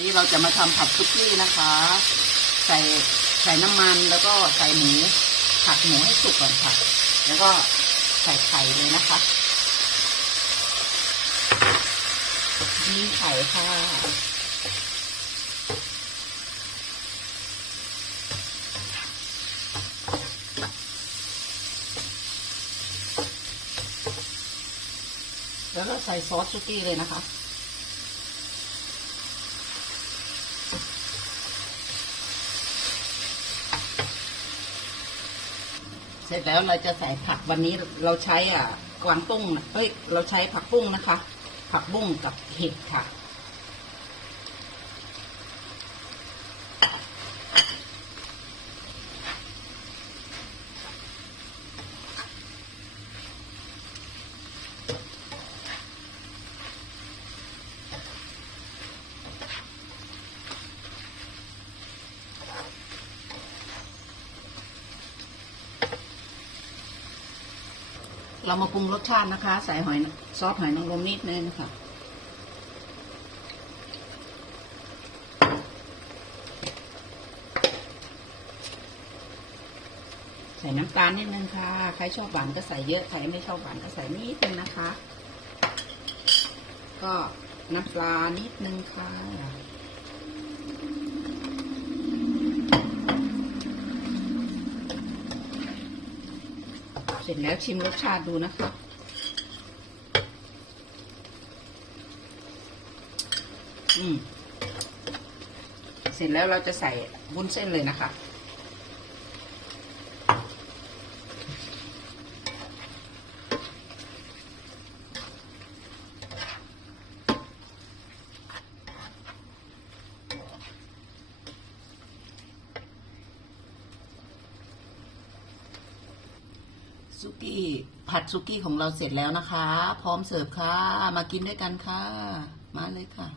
นี่เราจะมาทำผัดซุกี้นะคะ ใส่ใส่น้ำมันแล้วก็ใส่หมูผัดหมูให้สุกก่อนค่ะ แล้วก็ใส่ไข่เลยนะคะนี่ไข่ค่ะแล้วก็ใส่ซอสซุกี้เลยนะคะ ร็จแล้วเราจะใส่ผักวันนี้เราใช้อะกวางตุ้งเอ้ยเราใช้ผักบุ้งนะคะ ผักบุ้งกับเห็ดค่ะ เรามาปรุงรสชาตินะคะ ใส่หอยซอสหอยนางรมนิดนึงค่ะใส่น้ำตาลนิดนึงค่ะ ใครชอบหวานก็ใส่เยอะ ใครไม่ชอบหวานก็ใส่นิดนึงนะคะ ก็น้ำปลานิดนึงค่ะ เสร็จแล้วชิมรสชาติดูนะคะ อืม เสร็จแล้วเราจะใส่วุ้นเส้นเลยนะคะ ซุกี้ผัดซุกี้ของเราเสร็จแล้วนะคะ พร้อมเสิร์ฟค่ะ มากินด้วยกันค่ะ มาเลยค่ะ